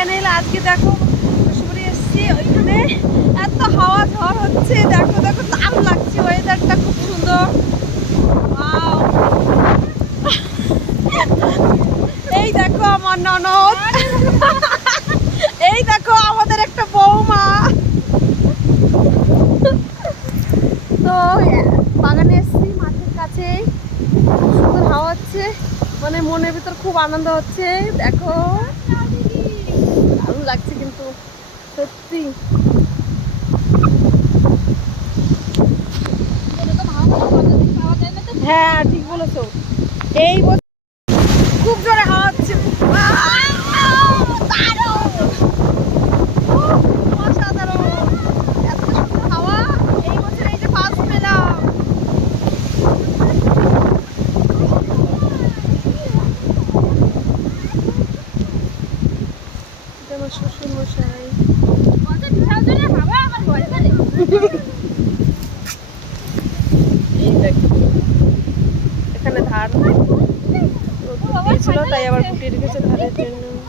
জায়গায় এলে আজকে দেখো শ্বশুরবাড়ি এসেছি, ওইখানে এত হাওয়া ঝড় হচ্ছে, দেখো দেখো দারুণ লাগছে, ওয়েদারটা খুব সুন্দর। ওয়াও, এই দেখো আমার ননদ, এই দেখো আমাদের একটা বৌমা। তো বাগানে এসেছি মাঠের কাছে, সুন্দর হাওয়া হচ্ছে, মানে মনের ভিতর খুব আনন্দ হচ্ছে। দেখো দারুণ লাগছে কিন্তু সত্যি। হ্যাঁ ঠিক বলেছো, এই খুব জোরে হাওয়া হচ্ছে। অসাধারণ, এত সুন্দর হাওয়া এই বছর এই যে ফার্স্ট পেলাম। আমার শ্বশুর মশাই, এই দেখো এখানে ধান দিয়েছিল, তাই আবার ফুটিয়ে রেখেছে ধানের জন্য।